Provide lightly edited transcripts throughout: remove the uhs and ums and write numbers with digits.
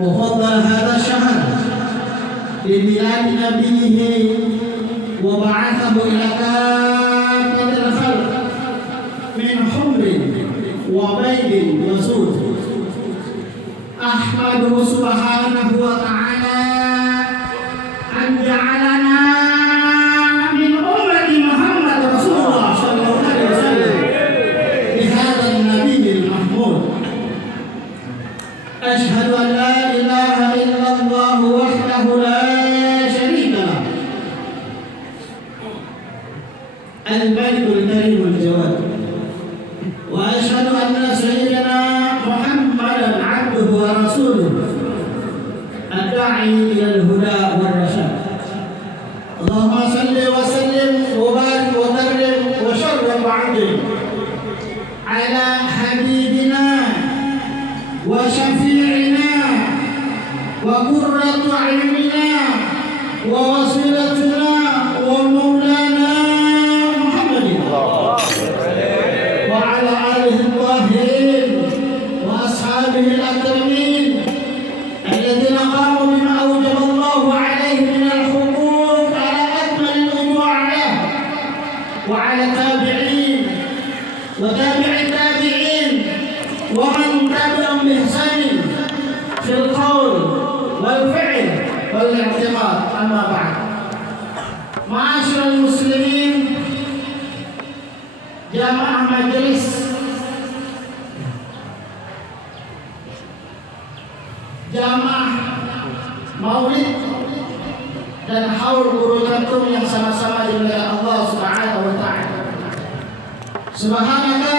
وفضل هذا الشهر بميلاد نبيه وبعثه إلى كافة الخلق من حمر وبيض وسود. أحمده سبحانه وتعالى أن جعلنا من أمة محمد رسول الله صلى الله عليه وسلم بهذا النبي المحمود. أشهد أن لا إله إلا الله وحده لا شريك له الملك الكريم الجواد. وأشهد أن سيدنا محمدا عبده ورسوله الداعي إلى الهدى والرشاد. اللهم صل وسلم وبارك وكرم وشرف وعظم على حبيبنا وشفيعنا وقرة أعيننا ووسيلتنا ومولانا محمد وعلى آله الطاهرين وأصحابه الأكرمين الذين قاموا بما أوجب الله عليهم من الحقوق على أكمل الوجوه عليه، وعلى التابعين وتابع التابعين ومن تبعهم بإحسان في القول والفعل والاعتقاد. أما بعد، معاشر المسلمين، jamaah majelis jamaah maulid dan haul Guru Kantum yang sama-sama dimuliakan Allah Subhanahu wa taala. Subhanaka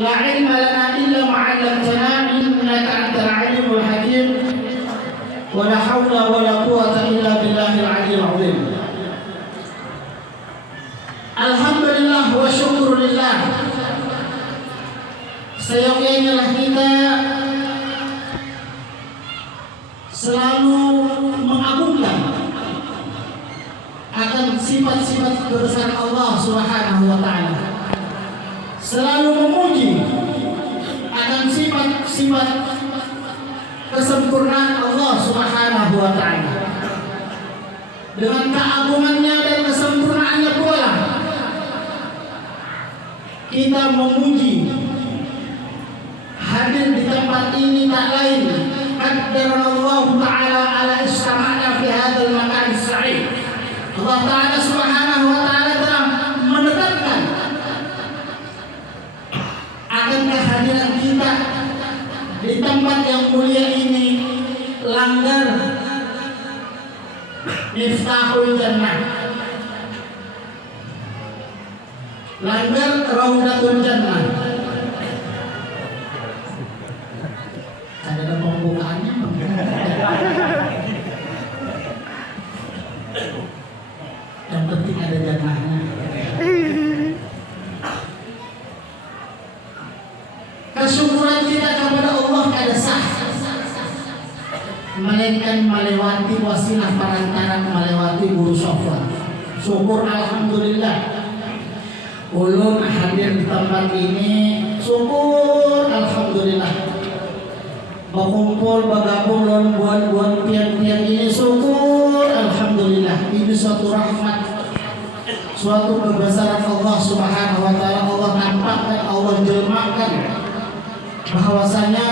la ilma lana illa ma 'allamtana innaka antal alimul hakim wa la haula wa la quwwata illa billahil aliyyil azim. Alhamdulillah wa syukurillah, seyogyanya kita selalu mengagungkan akan sifat-sifat kebesaran Allah Subhanahu wa taala, selalu memuji akan sifat-sifat kesempurnaan Allah Subhanahu wa taala. Dengan keagungannya dan kesempurnaannya pula kita memuji. Hadir di tempat ini tak lain qaddarallahu ta'ala ala istama'na fi hadzal makan as-sa'id. Allah Ta'ala Subhanahu wa taala telah menetapkan akan kehadiran kita di tempat yang mulia ini langgar Miftahul Jannah, langgar Raudatul Jannah. Ada pembukaannya. Yang penting ada jannahnya. Kesyukuran kita kepada Allah ada sah, melainkan melewati wasilah perantara, melewati guru syafaat. Syukur alhamdulillah. Ulun hadir di tempat ini, syukur alhamdulillah. Berkumpul, bergabung, buat tiang-tiang ini, syukur alhamdulillah. Ini suatu rahmat, suatu kebesaran Allah Subhanahu wa taala. Allah nampakkan, Allah jelmakan bahwasanya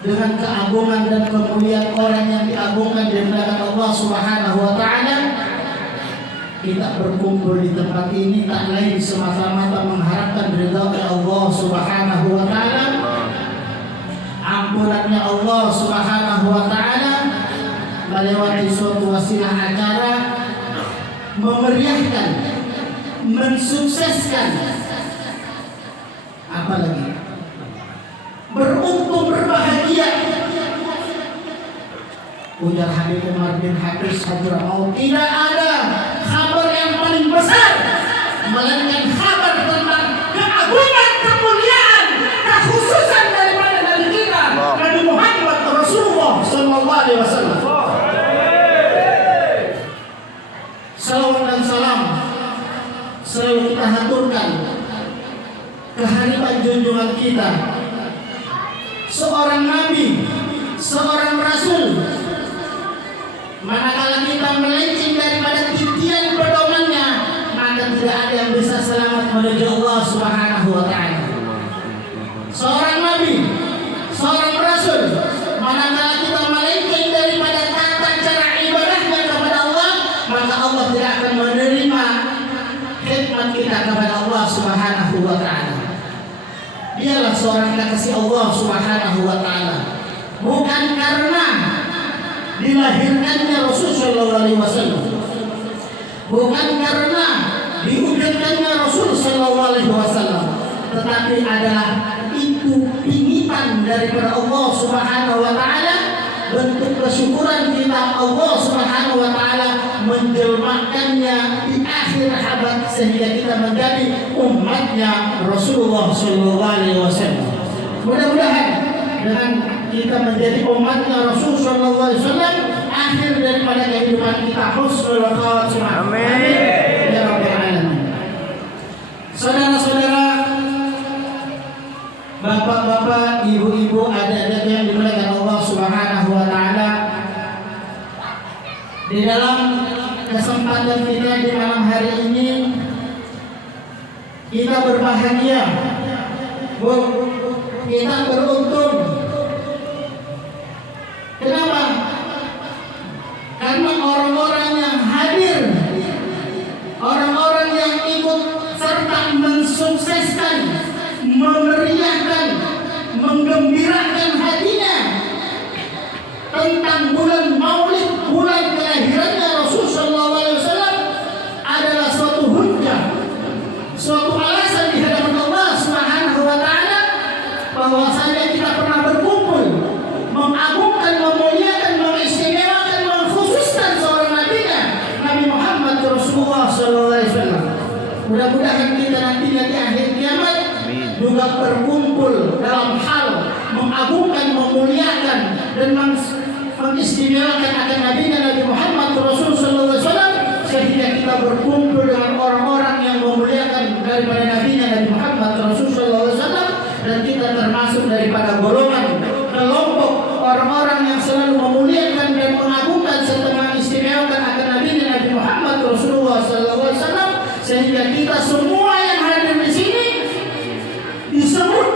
dengan keagungan dan kemuliaan orang yang diagungkan di hadapan Allah Subhanahu wa taala, kita berkumpul di tempat ini tak lain semata-mata mengharapkan ridha Allah Subhanahu wa taala, ampunannya Allah Subhanahu wa taala, melewati suatu wasilah acara memeriahkan, mensukseskan, apalagi beruntung, berbahagia. Ujar Habib Umar bin Hafiz Hadramaut, tidak ada kabar yang paling besar melainkan kabar tentang keagungan, kemuliaan, kekhususan daripada Nabi kita, Nabi Muhammad Rasulullah sallallahu alaihi wasallam. Salawat dan salam selalu kita haturkan kehadiran junjungan kita, seorang seorang rasul. Manakala kita melenceng daripada titian pedomannya, maka tidak ada yang bisa selamat menuju Allah Subhanahu wa taala. Seorang nabi, seorang rasul, manakala kita melenceng daripada tata cara ibadahnya kepada Allah, maka Allah tidak akan menerima khidmat kita kepada Allah Subhanahu wa taala. Dialah seorang kekasih Allah Subhanahu wa taala. Bukan karena dilahirkannya Rasul sallallahu alaihi wasallam, bukan karena diwujudkannya Rasul sallallahu alaihi wasallam, tetapi adalah itu pingitan daripada Allah Subhanahu wa taala, bentuk kesyukuran kita Allah Subhanahu wa taala menjelmakannya di akhir abad sehingga kita menjadi umatnya Rasulullah sallallahu alaihi wasallam. Mudah-mudahan dengan kita menjadi umatnya Rasul sallallahu alaihi wasallam, akhir daripada kehidupan kita husnul khatimah. Amin ya rabbal alamin. Saudara-saudara, bapak-bapak, ibu-ibu, adik-adik yang dimuliakan Allah Subhanahu wa taala, di dalam kesempatan kita di malam hari ini kita berbahagia, kita beruntung. Kenapa? Karena orang-orang yang hadir, orang-orang yang ikut serta mensukseskan, memeriahkan, menggembirakan hatinya tentang bulan Maulid, bulan kelahirannya Rasul sallallahu alaihi wasallam, adalah suatu hujjah, suatu alasan di hadapan Allah Subhanahu wa taala bahwasanya kita pernah berkumpul mengagungkan, memuliakan, mengistimewakan, mengkhususkan seorang nabinya, Nabi Muhammad Rasulullah sallallahu alaihi wasallam. Mudah-mudahan kita nantinya di akhir kiamat juga berkumpul dalam hal mengagungkan, memuliakan dan mengistimewakan akan nabinya Nabi Muhammad Rasul sallallahu alaihi wasallam, sehingga kita berkumpul dengan orang-orang yang memuliakan daripada nabinya Nabi Muhammad Rasul sallallahu alaihi wasallam, dan kita termasuk daripada golongan kelompok orang-orang yang selalu memuliakan dan mengagungkan serta mengistimewakan akan nabinya Nabi Muhammad Rasulullah sallallahu alaihi wasallam, sehingga kita semua yang hadir di sini disebut,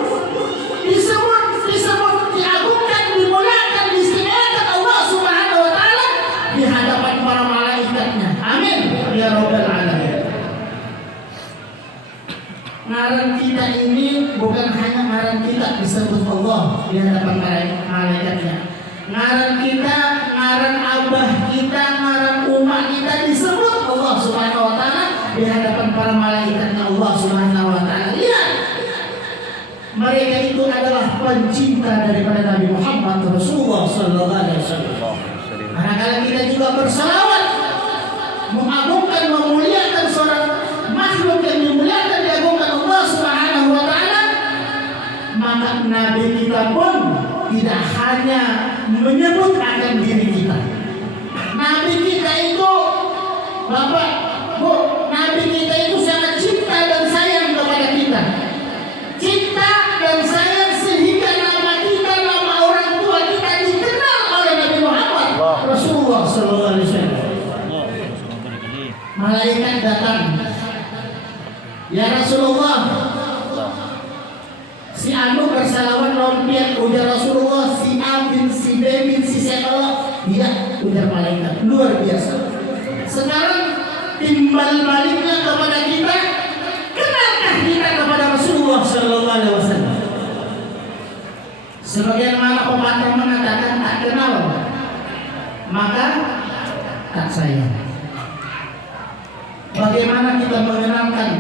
diagungkan, dimuliakan, diistimewakan Allah Subhanahu wa taala di hadapan para malaikatnya. Amin ya rabbal alamin. Ngaran kita ini bukan hanya ngaran kita disebut Allah di hadapan malaikatnya. Ngaran kita, ngaran abah kita, ngaran umat kita disebut Allah Subhanahu wa taala di hadapan para malaikatnya Allah Subhanahu wa taala. Lihat, mereka itu adalah pencinta daripada Nabi Muhammad Rasulullah sallallahu alaihi wasallam. Manakala kita juga berselawat, mengagungkan, memuliakan seorang makhluk yang dimuliakan, diagungkan Allah Subhanahu wa taala, maka nabi kita pun tidak hanya menyebut akan diri kita. Nabi kita itu, Bapak, Bu, nabi kita itu sangat cinta dan sayang kepada kita. Cinta dan sayang sehingga nama kita, nama orang tua kita dikenal oleh Nabi Muhammad Rasulullah sallallahu alaihi wasallam. Malaikat datang, ya Rasulullah, si Anu bersalawat lompiat, ujar Rasulullah, si A bin si B bin si Sekalo, iya, ujar malaikat, luar biasa. Sekarang timbal baliknya kepada kita, kenalkah kita kepada Rasulullah sallallahu alaihi wasallam? Sebagaimana pepatah mengatakan, tak kenal maka tak sayang. Bagaimana kita mengenalkan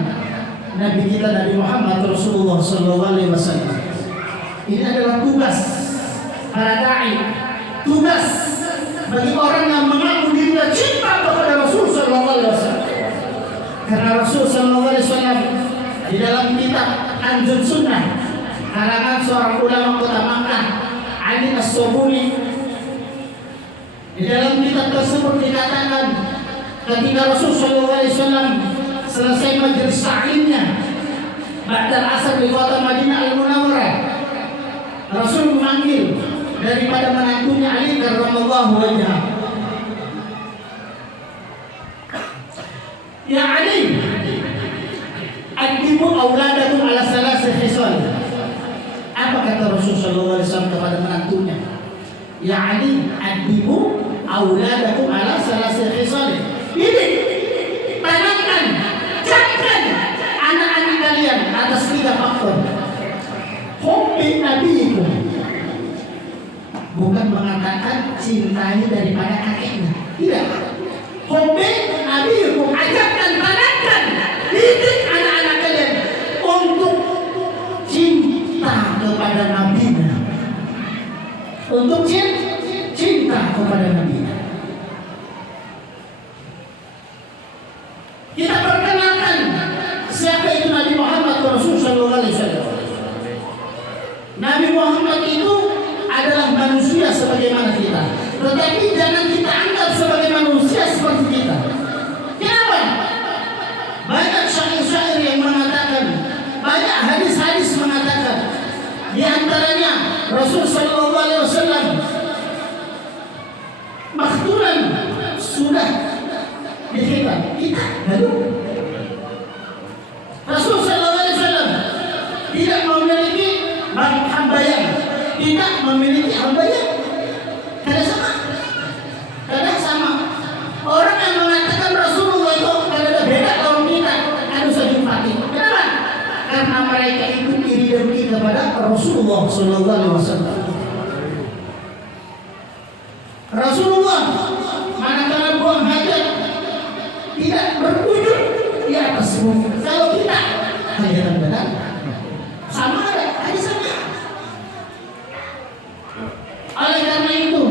Nabi kita, Nabi Muhammad Rasulullah sallallahu alaihi wasallam? Ini adalah tugas para dai, tugas bagi orang yang mengaku dirinya cinta kepada Rasul sallallahu alaihi wasallam. Karena Rasul sallallahu alaihi wasallam di dalam kitab Anjun Sunnah karangan seorang ulama kota Makkah, Ali As-Sobuni, di dalam kitab tersebut dikatakan ketika Rasul sallallahu alaihi wasallam selesai majelis ta'limnya ba'dal asar di kota Madinah Al-Munawwarah, Rasul memanggil daripada menantunya Ali karramallahu wajhah. Ya Ali, addibu auladakum ala salasi khisal. Apa kata Rasulullah SAW kepada menantunya? Ya Ali, addibu auladakum ala salasi khisal. Didik, tanamkan, cakkan anak-anak kalian atas 3 faktor. Hubbi nabiyikum, bukan mengatakan cintai daripada kakeknya, tidak. Hubbi nabiyikum, ajarkan, tanamkan, didik anak-anak kalian untuk cinta kepada nabinya, untuk cinta kepada nabinya. Kita perkenalkan siapa itu Nabi Muhammad Rasul sallallahu alaihi wasallam. Nabi Muhammad itu adalah manusia sebagaimana kita, tetapi jangan kita anggap sebagai manusia seperti kita. Kenapa? Banyak syair-syair yang mengatakan, banyak hadis-hadis mengatakan, di antaranya Rasul sallallahu alaihi wasallam makhturan sudah dikhitan. Kita lalu Rasul sallallahu alaihi wasallam tidak memiliki hambayan, tidak memiliki hambayan. Kadang sama. Orang yang mengatakan Rasulullah itu ada beda kalau kita harus jumpai. Kenapa? Karena mereka itu iri dengki kepada Rasulullah sallallahu alaihi wasallam. Rasulullah manakala buang hajat tidak berwujud di atas bumi. Kalau kita hajatan benar sama ada sama. Oleh karena itu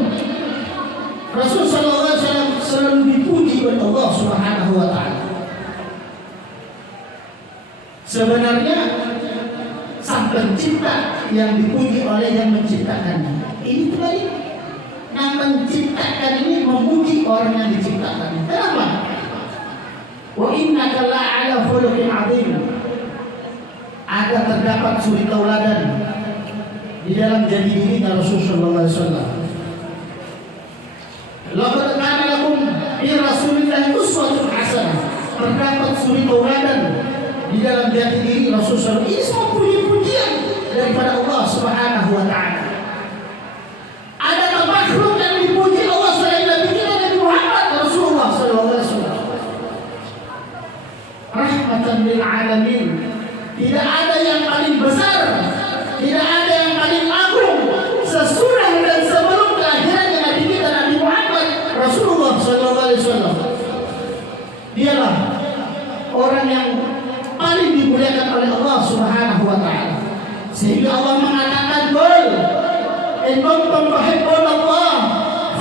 Rasul sallallahu alaihi wasallam selalu dipuji oleh Allah Subhanahu wa taala. Sebenarnya sang pencipta yang dipuji oleh yang menciptakannya. Ini terbalik. Yang menciptakan ini memuji orang yang diciptakan. Kenapa? Wa innaka la'ala khuluqin 'adzim. Ada terdapat suri tauladan di dalam jati dirinya Rasulullah sallallahu alaihi wasallam. Laqad kana lakum fi Rasulillah uswatun hasanah. Terdapat suri tauladan di dalam jati diri Rasulullah. Ini semua puji-pujian daripada Allah Subhanahu wa taala. Ada makhluk yang dipuji Allah selain Nabi kita Nabi Muhammad Rasulullah sallallahu alaihi wasallam. Rahmatan lil alamin. Tidak ada yang paling besar, tidak ada yang paling agung sesudah dan sebelum kelahirannya Nabi kita Nabi Muhammad Rasulullah sallallahu alaihi wasallam. Dialah orang yang paling dimuliakan oleh Allah Subhanahu wa taala. Sehingga Allah mengatakan, "Qul in kuntum tuhibbunallah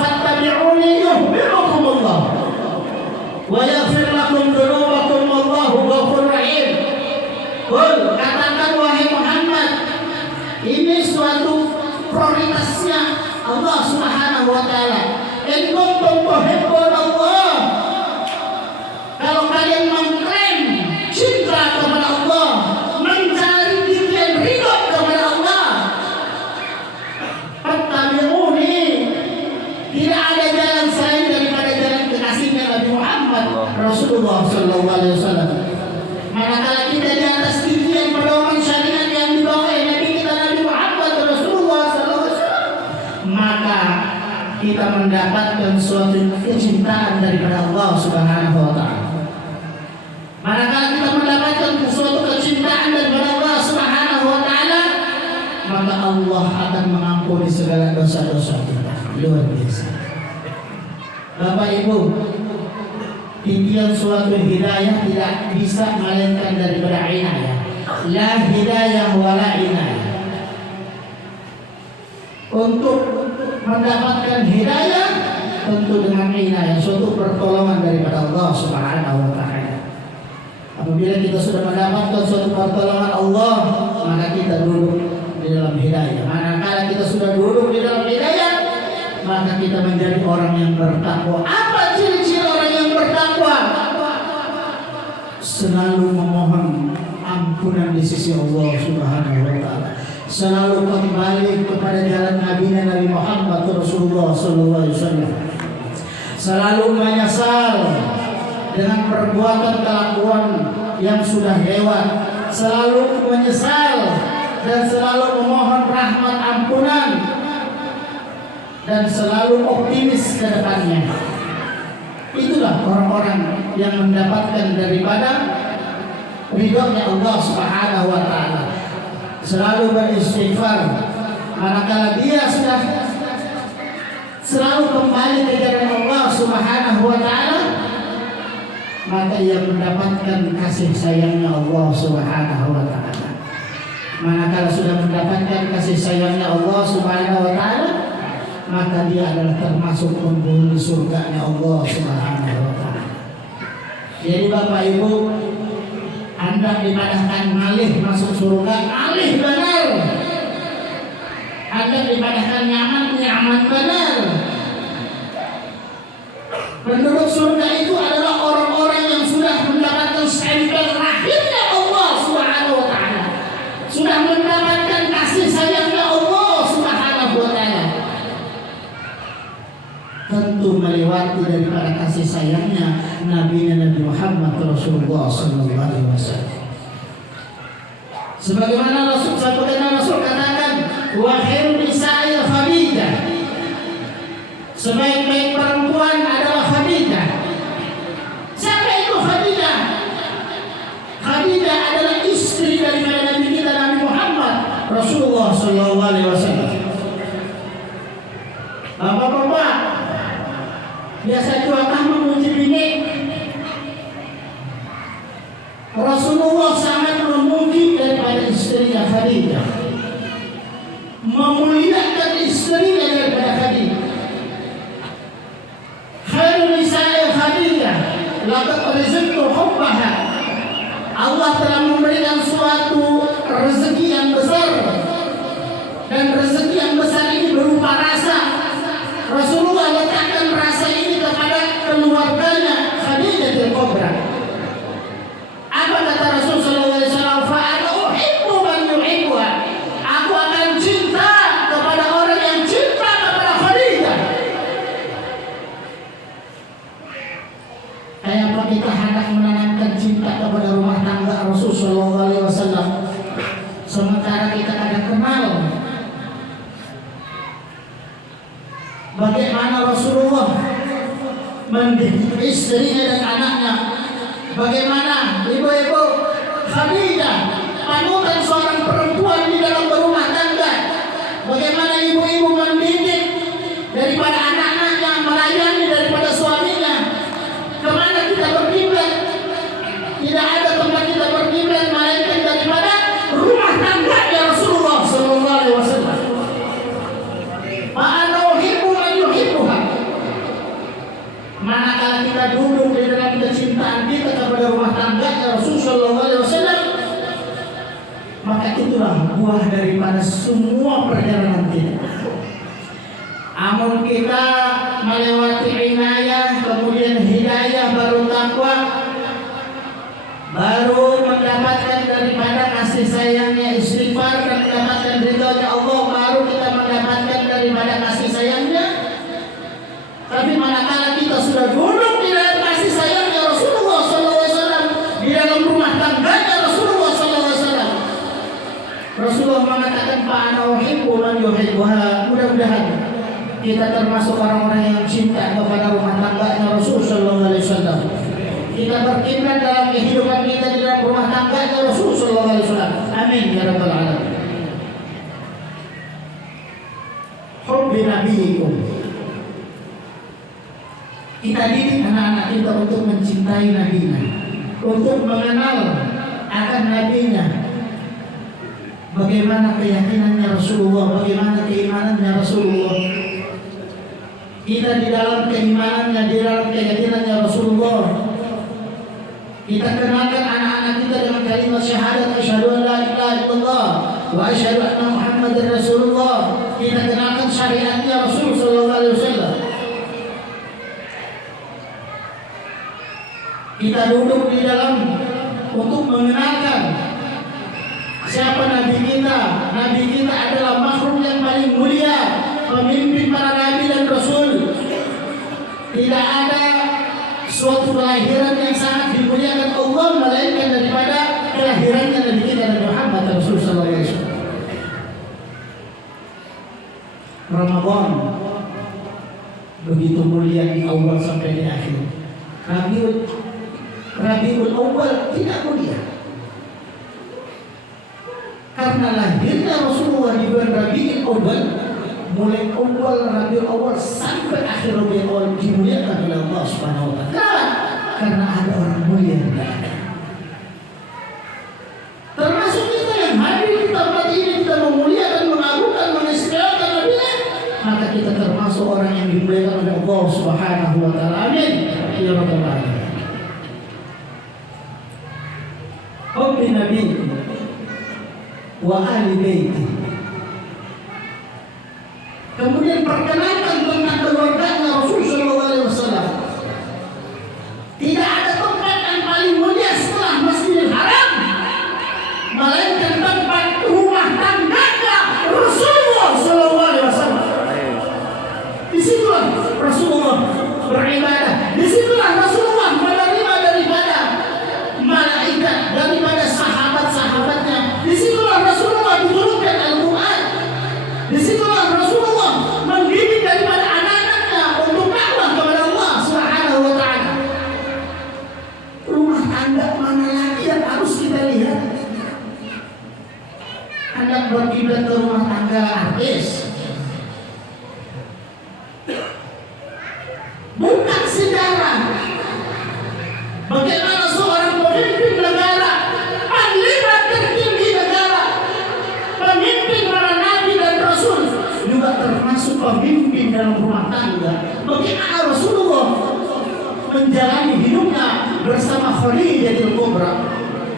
fattabi'uni yuhibbukumullah wa yaghfir lakum dzunubakum wallahu ghafurur rahim." Qul, katakan wahai Muhammad, ini suatu prioritasnya Allah Subhanahu wa taala. In kuntum tuhibbunallah, kalau kalian mengklaim cinta kepada Allah, mencari dirian ridho kepada Allah, fattabi'uni, tidak ada jalan selain daripada jalan kekasihnya Nabi Muhammad Rasulullah sallallahu alaihi wasallam. Manakala kita di atas titian pedoman syariat yang dibawa oleh Nabi kita Nabi Muhammad Rasulullah sallallahu alaihi wasallam, maka kita mendapatkan suatu kecintaan daripada Allah Subhanahu wa taala. Manakala kita mendapatkan suatu kecintaan daripada Allah Subhanahu wa taala, maka Allah akan mengampuni segala dosa-dosa kita. Luar biasa. Bapak Ibu, titian suatu hidayah tidak bisa melainkan daripada inayah. La hidayah wala inayah. Untuk mendapatkan hidayah tentu dengan inayah, suatu pertolongan daripada Allah Subhanahu wa taala. Apabila kita sudah mendapatkan suatu pertolongan Allah, maka kita duduk di dalam hidayah. Manakala kita sudah duduk di dalam hidayah, maka kita menjadi orang yang bertakwa. Apa ciri-ciri orang yang bertakwa? Selalu memohon ampunan di sisi Allah Subhanahu wa taala. Selalu kembali kepada jalan Nabi baginda Nabi Muhammad Rasulullah sallallahu alaihi wasallam. Selalu menyesal dengan perbuatan kelakuan yang sudah lewat, selalu menyesal dan selalu memohon rahmat ampunan dan selalu optimis ke depannya. Itulah orang-orang yang mendapatkan daripada ridhonya Allah Subhanahu wa taala. Selalu beristighfar manakala dia sudah selalu kembali ke jalan Allah Subhanahu wa taala, maka ia mendapatkan kasih sayangnya Allah Subhanahu wa taala. Manakala sudah mendapatkan kasih sayangnya Allah Subhanahu wa taala, maka dia adalah termasuk penghuni surganya Allah Subhanahu wa taala. Jadi Bapak Ibu, Anda dipadahkan malih masuk surga, malih benar. Anda dipadahkan nyaman, nyaman benar. Penduduk surga itu adalah orang-orang yang sudah mendapatkan stempel rahimnya Allah Subhanahu wa taala. Sudah mendapatkan kasih sayangnya Allah Subhanahu wa taala. Tentu melewati daripada kasih sayangnya Nabi Muhammad Rasulullah sallallahu alaihi wasallam. Sebagaimana Rasul katakan, wa khairu nisa'il Khadijah. Sebaik-baik perempuan adalah Khadijah. Siapa itu Khadijah? Khadijah adalah istri daripada Nabi kita Nabi Muhammad Rasulullah sallallahu alaihi wasallam. Bapak-bapak, biasa jualah memuji bini. Rasulullah sangat memuji daripada istrinya Khadijah, memuliakan istrinya daripada Khadijah. Khairun nisa'i Khadijah, laqad rizqtu hubbaha. Allah telah memberikan suatu rezeki yang besar, dan rezeki yang besar ini berupa rasa. Rasulullah letakkan rasa ini kepada keluarganya Khadijah Kubra. Apa kata Rasul sallallahu alaihi wasallam? Fa ana uhibbu man yuhibbuha. Aku akan cinta kepada orang yang cinta kepada Khadijah. Kayak apa kita hendak menanamkan cinta kepada rumah tangga Rasul sallallahu alaihi wasallam, sementara kita kadang kenal bagaimana Rasulullah mendidik istrinya dan anaknya. Bagaimana ibu-ibu Khadijah, panutan seorang perempuan di dalam berumah tangga. Bagaimana ibu-ibu mendidik daripada anak-anaknya, melayani daripada suaminya. Kemana kita berkiblat? Tidak ada tempat kita berkiblat melainkan daripada rumah tangga ya Rasulullah sallallahu alaihi wasallam. Manakala kita duduk di dalam kecintaan kita kepada rumah tangga Rasul sallallahu alaihi wasallam, maka itulah buah daripada semua perjalanan kita. Amun kita melewati inayah, kemudian hidayah, baru takwa, baru mendapatkan daripada kasih sayangnya istighfar dan mendapatkan ridhonya Allah, baru kita mendapatkan daripada kasih sayangnya. Tapi manakala kita sudah duduk di dalam kasih sayangnya Rasulullah SAW, di dalam rumah tangganya Rasulullah SAW, Rasulullah mengatakan fa'ana uhibbu man yuhibbuha. Mudah-mudahan kita termasuk orang-orang yang cinta kepada rumah tangganya Rasulullah SAW. Kita berkiblat dalam kehidupan kita di dalam rumah tangganya Rasulullah SAW. Amin ya rabbal alamin. Hubbi nabiyikum. Kita didik anak-anak kita untuk mencintai Nabi-Nya, untuk mengenal akan Nabi-Nya. Bagaimana keyakinannya Rasulullah, bagaimana keimanannya Rasulullah. Kita di dalam keimanannya, di dalam keyakinannya Rasulullah, kita kenalkan anak-anak kita dengan kalimat syahadat asyhadu an la ilaha illallah wa asyhadu anna Muhammadar Rasulullah. Kita kenalkan syariatnya Rasul sallallahu alaihi wasallam. Kita duduk di dalam untuk mengenalkan siapa Nabi kita. Nabi kita adalah makhluk yang paling mulia, tidak ada suatu kelahiran yang sangat dimuliakan Allah melainkan daripada kelahirannya Nabi kita Nabi Muhammad Rasulullah SAW. Ramadan begitu mulia di awal sampai di akhir. Rabiul Awal tidak mulia karena lahirnya Rasulullah di bulan Rabiul Awal. Mulai awal Rabiul Awal sampai akhir Rabiul Awal dimuliakan oleh Allah Subhanahu wa taala karena ada orang mulia di dalamnya. Termasuk kita yang hadir di tempat ini, kita memuliakan, mengagungkan, mengistimewakan Nabi, maka kita termasuk orang yang dimuliakan oleh Allah Subhanahu wa taala. Amin ya rabbal alamin. Hubbi Nabi wa ahli baiti. Kemudian perkenalkan tentang keluarganya Rasul sallallahu alaihi wasallam. Tidak ada tempat yang paling mulia setelah Masjidil Haram melainkan tempat rumah tangganya Rasulullah sallallahu alaihi wasallam. Disitulah Rasulullah beribadah. Disitulah Rasulullah menerima daripada malaikat, daripada sahabat-sahabatnya. Disitulah Rasulullah diturunkan Al-Quran. Disitulah Rasulullah mendidik daripada anak-anaknya untuk dakwah kepada Allah Subhanahu wa taala. Rumah tangga mana lagi yang harus kita lihat? Anak berkiblat ke rumah tangga artis. Bukan sejarah. Bagaimana seorang pemimpin negara, panglima tertinggi negara, pemimpin para nabi dan rasul, juga termasuk pemimpin dalam rumah tangga. Bagaimana Rasulullah menjalani hidupnya bersama Khadijatul Kubra.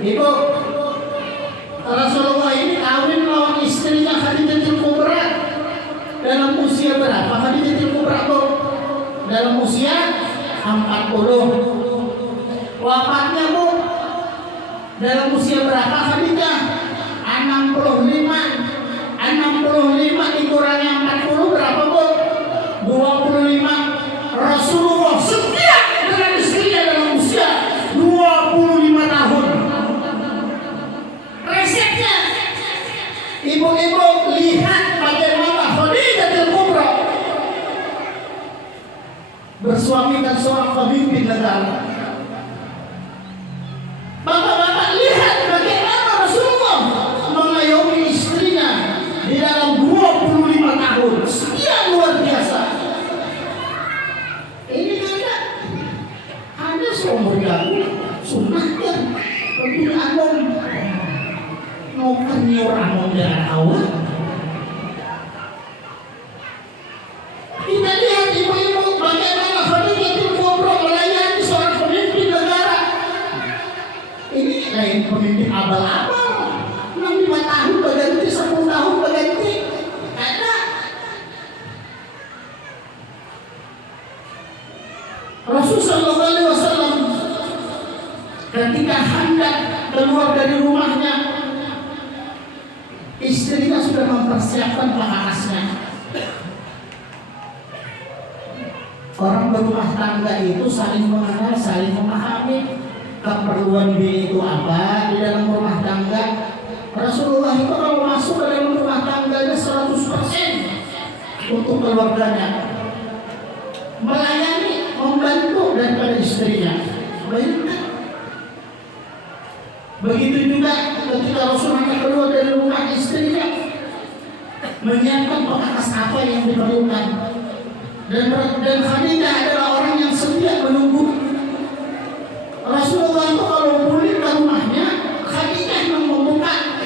Ibu, Rasulullah ini kawin lawan istrinya Khadijatul Kubra dalam usia berapa? Khadijatul Kubra itu dalam usia 40. Wafatnya Bu dalam usia berapa Khadijah? 65 dikurangi 40 berapa Bu? 25. Rasulullah setia dengan istrinya dalam usia 25 tahun. Resepnya, ibu-ibu lihat bagaimana Khadijatul Kubra bersuamikan seorang pemimpin negara. Bapak-bapak lihat bagaimana Rasulullah mengayomi istrinya di dalam 25 tahun. Sekian luar biasa. Ini ada seumur jagung sunnahnya. Tapi ada noken orang dari awal. Kita lihat ibu-ibu bagaimana Khadijatul Kubra melayani seorang pemimpin negara. Ini lain pemimpin abal-abal. 65 tahun berganti, 10 tahun berganti. Ada. Rasul sallallahu alaihi wasallam ketika hendak keluar dari rumahnya, istrinya sudah mempersiapkan pakasnya. Orang berumah tangga itu saling mengenal, saling memahami keperluan dia itu apa di dalam rumah tangga. Rasulullah itu kalau masuk ke dalam rumah tangganya 100% untuk keluarganya, melayani, membantu daripada istrinya. Bayangkan. Begitu juga ketika Rasulullah keluar dari rumah istrinya, menyiapkan pakakas apa yang diperlukan. Dan Khadijah adalah orang yang setia menunggu. Rasulullah itu kalau pulang ke rumahnya, Khadijah yang membuka,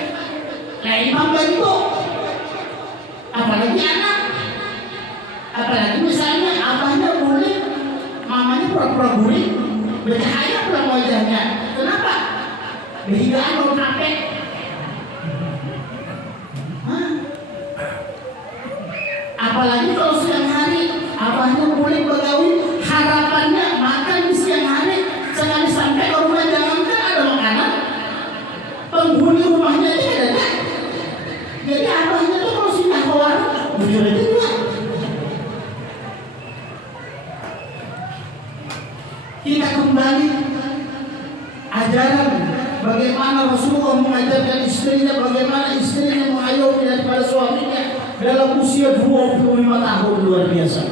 lain membantu. Apalagi anak, apalagi misalnya abahnya bulik, mamanya pura-pura bulik, bercahaya pulang wajahnya. Kenapa? Behigaan mau capek. Apalagi kalau siang hari abahnya boleh begawi, harapannya makan di siang hari. Sekali sampai ke rumah jangankan ada makanan, penghuni rumahnya aja ada. Jadi abahnya tuh kalau singgah ke warung, bujur aja juga. bagaimana Rasulullah mengajarkan istrinya, bagaimana istrinya mengayomi daripada suaminya dalam usia 25 tahun, luar biasa.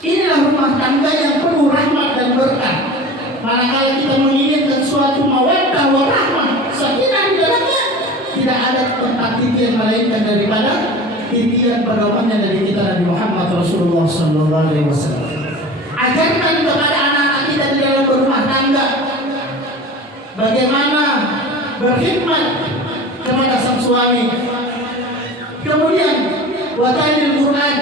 Inilah rumah tangga yang penuh rahmat dan berkah. Manakala kita menginginkan suatu mawaddah warahmah, sakinah di dalamnya, tidak ada tempat titian melainkan daripada titian pedomannya dari kita Nabi Muhammad Rasulullah sallallahu alaihi wasallam. Ajarkan kepada anak-anak kita di dalam berumah tangga bagaimana berkhidmat kepada sang suami. Kemudian watanil Quran,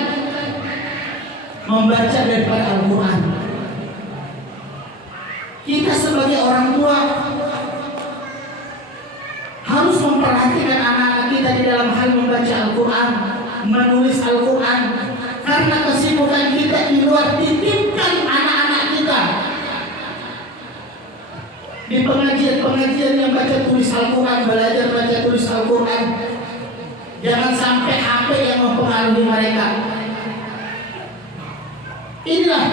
membaca daripada Al-Quran. Kita sebagai orang tua harus memperhatikan anak-anak kita di dalam hal membaca Al-Quran, menulis Al-Quran, karena kesibukan kita di luar titipkan anak-anak kita di pengajian-pengajian yang baca tulis Al-Quran, belajar baca tulis Al-Quran. Jangan sampai HP yang mempengaruhi mereka. Inilah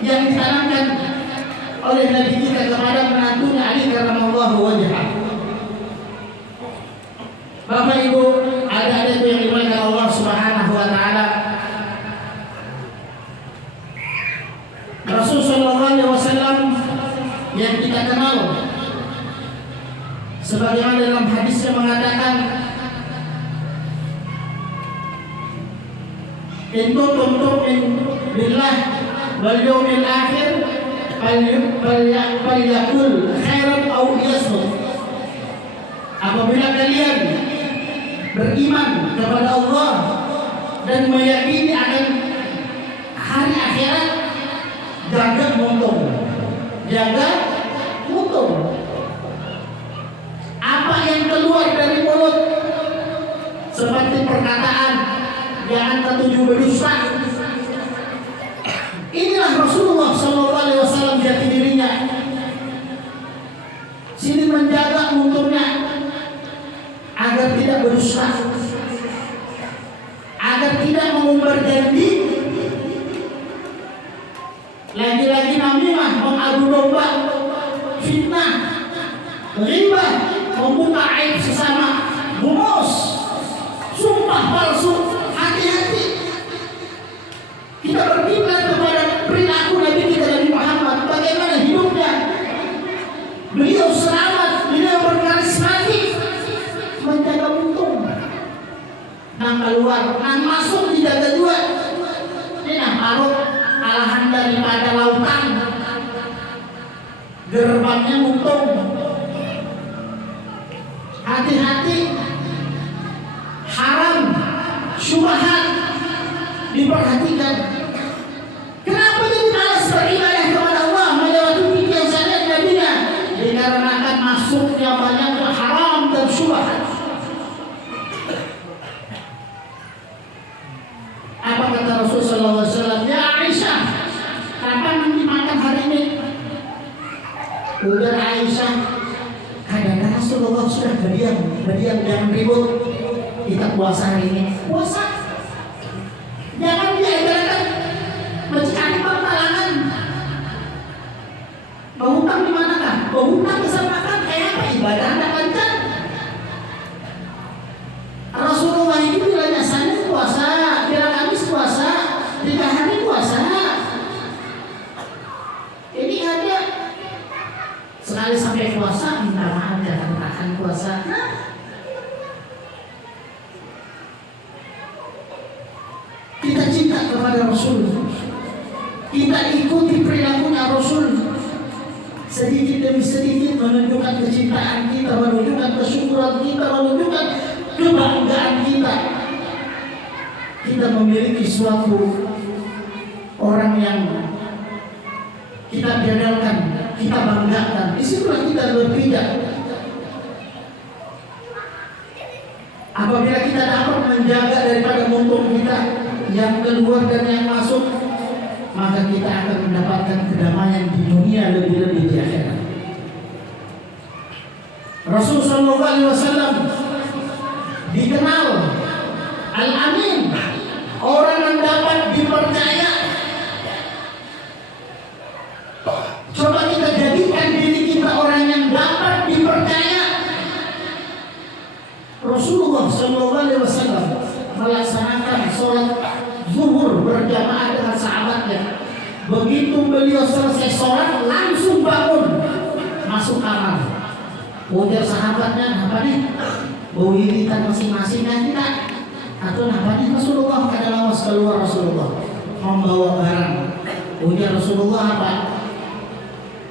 yang ditanamkan oleh Nabi kita kepada menantunya Ali karramallahu wajhah. Bapak Ibu, adik-adikku yang dimuliakan Allah Subhanahu wa taala, Rasul sallallahu alaihi wasallam yang kita kenal sebagaimana dalam hadisnya mengatakan, in kuntum tu'min billah wal yawmil akhir falyakul khairan aw liyasmut. Apabila kalian beriman kepada Allah dan meyakini akan hari akhirat, jaga mutung. Apa yang keluar dari mulut seperti perkataan, jangan ketujuh berdusta. Inilah Rasulullah SAW jati dirinya. Sini menjaga mutungnya agar tidak berdusta, agar tidak mengumbar janji, lagi-lagi namimah, mengadu domba, fitnah, ghibah, membuka aib sesama, gumus, sumpah palsu. Hati-hati kita berkiblat kepada perilaku Nabi kita Nabi Muhammad, bagaimana hidupnya. Beliau selamat, beliau berkarismatik, menjaga untung. Nang keluar, nang masuk dijaga juga. Ini nang parut alahan daripada lautan, gerbangnya untung. Hati-hati, haram, syubhat diperhatikan. Kenapa jadi malas beribadah kepada Allah melewati pikiran syariat Nabi-Nya? Dikarenakan masuknya banyak haram dan syubhat. Apa kata Rasulullah SAW? Ya Aisyah, kapan nanti makan hari ini? Udah Aisyah, kadang-kadang Rasulullah sudah berdiam, jangan ribut. Kita puasa hari ini, puasa. Jangan diajarkan mencari pertalangan. Berhutang di manakah? Berhutang kesempatan kayak apa? Ibadah Anda lancar. Rasulullah itu bilangnya Senin puasa, bila Kamis puasa, 3 hari puasa. Ini ada sekali sampai puasa minta maaf jangan tahan puasa. Kita cinta kepada Rasul, kita ikuti perilakunya Rasul, sedikit demi sedikit menunjukkan kecintaan kita, menunjukkan kesyukuran kita, menunjukkan kebanggaan kita. Kita memiliki suatu orang yang kita banggakan, kita banggakan. Disitulah kita berpijak. Apabila kita dapat menjaga daripada mutung kita yang keluar dan yang masuk, maka kita akan mendapatkan kedamaian di dunia, lebih-lebih di akhirat. Rasulullah SAW dikenal Al-Amin, orang yang dapat dipercaya. Coba kita jadikan diri kita begitu beliau selesai sholat langsung bangun masuk kamar. Ujar sahabatnya, apa nih? Bau iritan masing-masing kan tidak? Atau apa nih? Rasulullah ada lawas keluar Rasulullah membawa barang. Ujar Rasulullah, apa?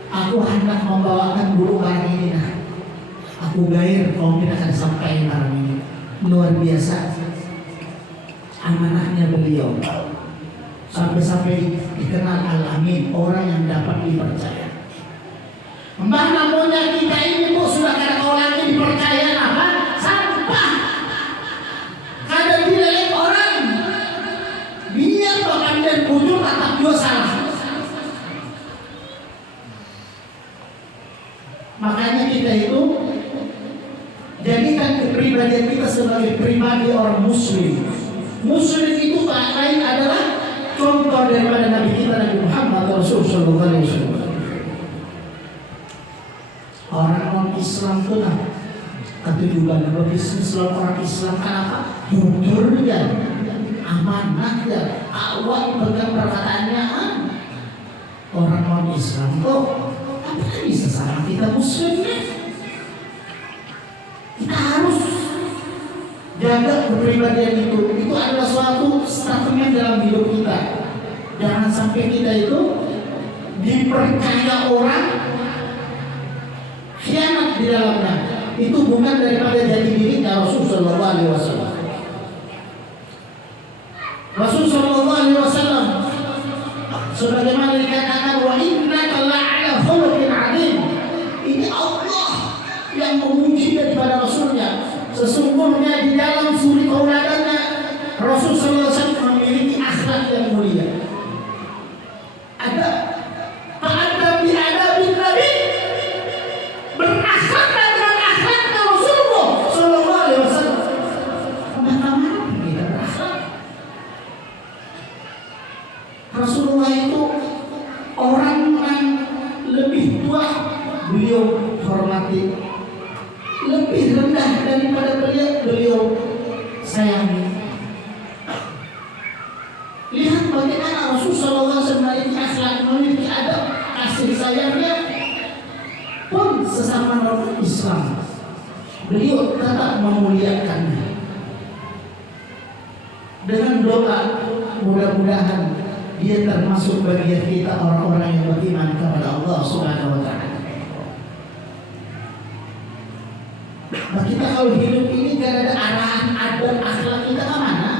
Aku hendak membawakan dulu barang ini nah. Aku gair kau tidak akan sampai barang ini. Luar biasa amanahnya beliau. Sampai-sampai dikenal Al-Amin, orang yang dapat dipercaya. Mbah namunnya kita ini bu sudah kada orang yang dipercaya apa? Sampah. Kada dilihat orang. Biar bahkan dan bujur tetap juga salah. Makanya kita itu jadikan kepribadian kita sebagai pribadi orang muslim. Muslim itu tak lain adalah contoh daripada Nabi kita Nabi Muhammad Rasulullah SAW. Orang non Islam itu nah, tapi juga Nabi Islam orang Islam kenapa? Jujur dia, amanah dia, awal pegang perkataannya. Orang non Islam kok apa bisa sama kita muslimnya? Kita harus jaga kepribadian itu. Itu adalah suatu statement dalam hidup kita. Jangan sampai kita itu dipercaya orang khianat di dalamnya. Itu bukan daripada jati dirinya Rasul Sallallahu Alaihi Wasallam. Rasul Sallallahu Alaihi Wasallam sebagaimana dikatakan wa innaka la'ala khuluqin 'adzim. Ini Allah yang memuji daripada Rasulnya. Sesungguhnya di dalam suri tauladannya Rasul Sallallahu Alaihi Wasallam memiliki akhlak yang mulia. Ada ta'adab bi adabin Nabi, berakhlak dengan akhlaknya Rasulullah Sallallahu Alaihi Wasallam. Bagaimana kita berakhlak? Rasulullah itu orang yang lebih tua beliau hormati, lebih rendah daripada beliau sayangi. Lihat bagaimana Rasulullah SAW memiliki akhlak, memiliki adab, kasih sayangnya pun sesama orang Islam. Beliau tetap memuliakannya. Dengan doa mudah-mudahan dia termasuk bagian kita orang-orang yang beriman kepada Allah Subhanahu wa Ta'ala. Nah, kita kalau hidup ini gak ada arahan adab akhlak kita kemana?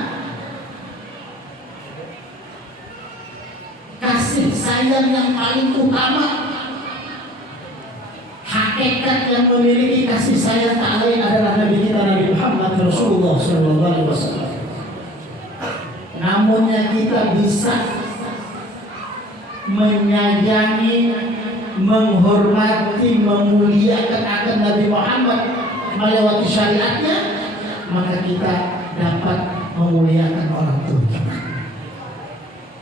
Kasih sayang yang paling utama, hakikat yang memiliki kasih sayang tak lain adalah Nabi kita Nabi Muhammad Rasulullah Sallallahu Alaihi Wasallam. Namunnya kita bisa menyayangi, menghormati, memuliakan akan Nabi Muhammad melewati syariatnya, maka kita dapat memuliakan orang tua kita.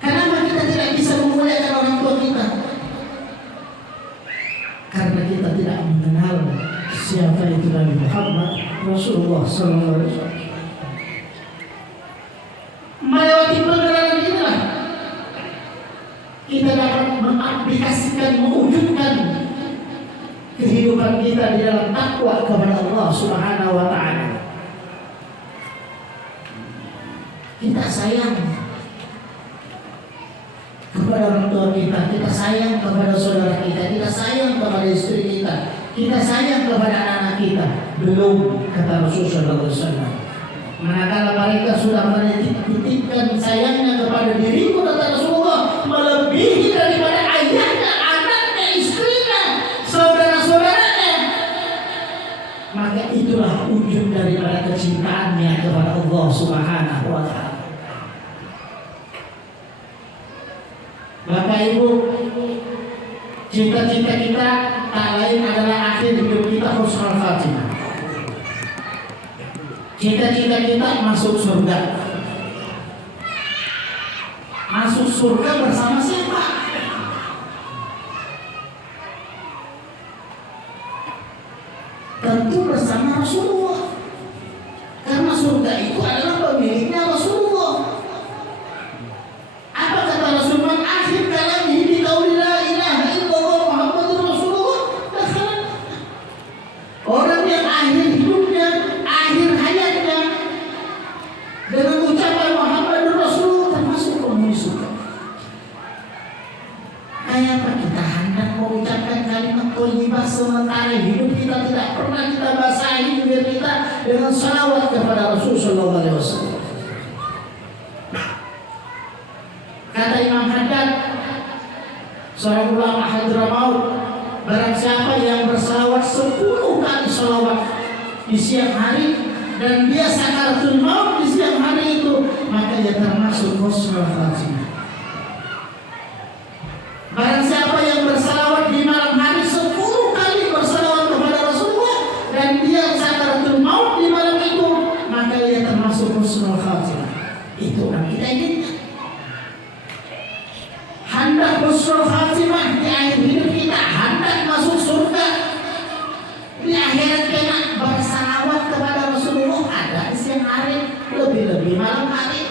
Kenapa kita tidak bisa memuliakan orang tua kita? Karena kita tidak mengenal siapa itu Nabi Muhammad Rasulullah SAW. Melewati pengenalan inilah kita dapat mengaplikasikan, mewujudkan kehidupan kita di dalam takwa kepada Allah Subhanahu wa Ta'ala. Kita sayang kepada orang tua kita, kita sayang kepada saudara kita sayang kepada istri kita sayang kepada anak kita. Belum, kata Rasulullah SAW, manakala mereka sudah menitipkan sayangnya kepada diriku, kata Rasulullah, melebihi daripada ayahnya, anaknya, istrinya, saudara-saudaranya, maka itulah ujung daripada kecintaannya kepada Allah Subhanahu wa Ta'ala. Bapak Ibu, cita-cita kita tak lain adalah akhir hidup kita husnul khatimah. Cita-cita kita masuk surga. Masuk surga bersama siapa? Tentu bersama Rasulullah. Karena surga itu adalah pemiliknya Rasulullah. Apa kata Rasulullah? Akhir kalam di tahun dengan ucapan Muhammadur Rasulullah termasuk komunis juga. Kayak apa kita hendak mengucapkan kalimat thayyibah sementara hidup kita tidak pernah kita basahi bibir kita dengan salawat kepada Rasul sallallahu alaihi wasallam. Kata Imam Haddad, seorang ulama Hadramaut, barang siapa yang bersalawat 10 kali salawat di siang hari dan dia sakaratul maut di siang hari itu, maka dia termasuk husnul khatimah. Barang siapa yang bersalawat di malam hari 10 kali bersalawat kepada Rasulullah dan dia sakaratul maut di malam itu, maka dia termasuk husnul khatimah. Itu yang kita inginkan. Hendak husnul khatimah di akhir hidup kita, hendak masuk surga di akhirat kita, bersalawat kepada Rasulullah ada di siang hari, lebih-lebih malam hari.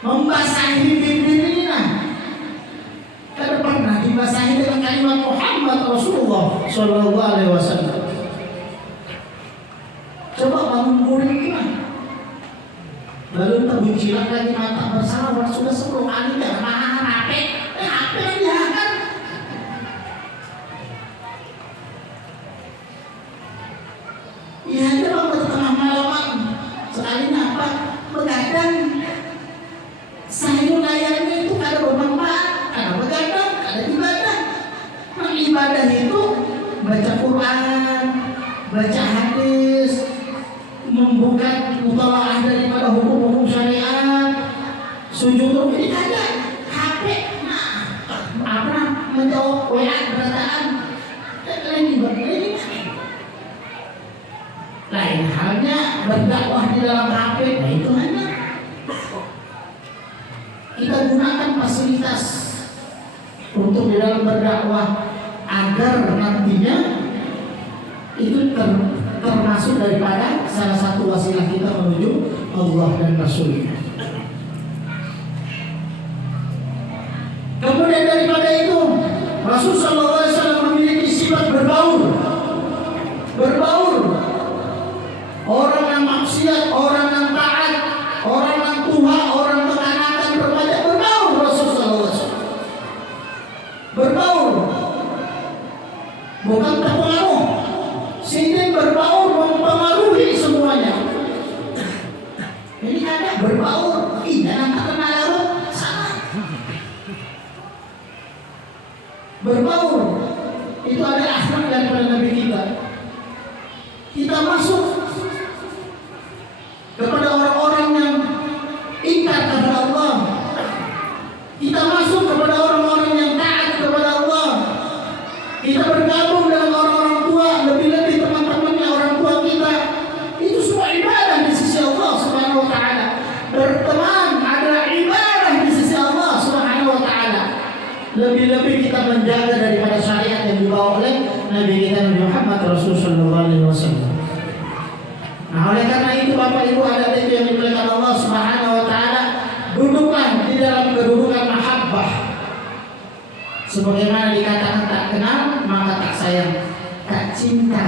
Membasahi bibirnya kada pernah dibasahi dengan kalimat Muhammad Rasulullah sallallahu alaihi wasallam. Coba bangun murid gimana? Lalu terbuncilah lagi mata bersalawat sudah 10 kali dah mahal HP yang diangkat. Ya ada bang tengah malam sekali apa begadang sayur layarnya itu kada bermanfaat, kada begadang, kada ibadah. Nah, ibadah itu baca Quran, baca hadis, membuka mutalaah daripada hukum-hukum syariat, sujud ini ada HP, apa menjawab WA berataan, lain lain halnya berdakwah di dalam HP. Nah itu hanya kita gunakan fasilitas untuk di dalam berdakwah agar nantinya itu termasuk daripada salah satu wasilah kita menuju Allah dan Rasulnya. Kemudian daripada itu Rasul sallallahu alaihi wasallam memiliki sifat berbaur. Orang yang maksiat, orang yang taat, orang yang tua, orang kekanak-kanakan, remaja berbaur Rasul sallallahu alaihi wasallam. Berbaur. Bukan terpengaruh. Sini berbaur mempengaruhi semuanya. Ini ada berbaur, jangan terkenal larut, salah. Berbaur itu ada akhlak daripada Nabi kita. Kita masuk kepada orang-orang yang ingkar kepada Allah. Kita masuk kepada orang-orang yang taat kepada Allah. Kita bergabung dengan orang-orang tua, lebih-lebih teman-temannya orang tua kita. Itu semua ibadah di sisi Allah Subhanahu wa taala. Berteman adalah ibadah di sisi Allah Subhanahu wa taala. Lebih-lebih kita menjaga daripada syariat yang dibawa oleh Nabi kita Nabi Muhammad Rasulullah sallallahu alaihi wasallam. Nah, oleh karena itu Bapak Ibu ada itu yang dimuliakan Allah Subhanahu wa taala, duduklah di dalam kedudukan mahabbah. Sebagaimana dikatakan tak kenal maka tak sayang, tak cinta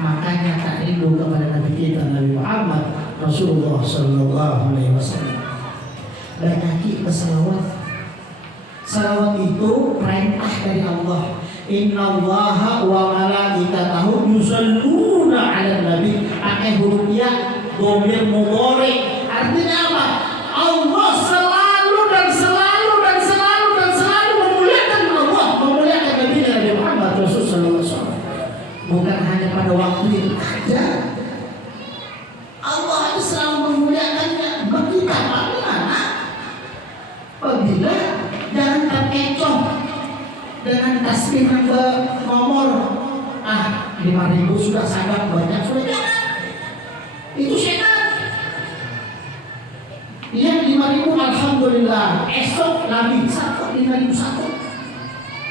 makanya tak rindu kepada Nabi kita Nabi Muhammad Rasulullah sallallahu alaihi wasallam. Banyak bersalawat. Salawat itu perintah dari Allah. Innallaha wa malaikatahu yusalluna 'alan nabi. Pakai huruf ya, dhamir mudhari. Artinya apa? Allah selalu memuliakan Allah, memuliakan Nabi Muhammad Rasulullah sallallahu alaihi wasallam. Bukan hanya pada waktu itu saja. Allah itu selalu memuliakannya. Begitu bagaimana? Apabila jangan terkecoh dengan tasbih yang nomor 5.000 sudah sangat banyak sudah jangan. Itu setan. Yang 5.000 alhamdulillah. Esok lebih 5.001.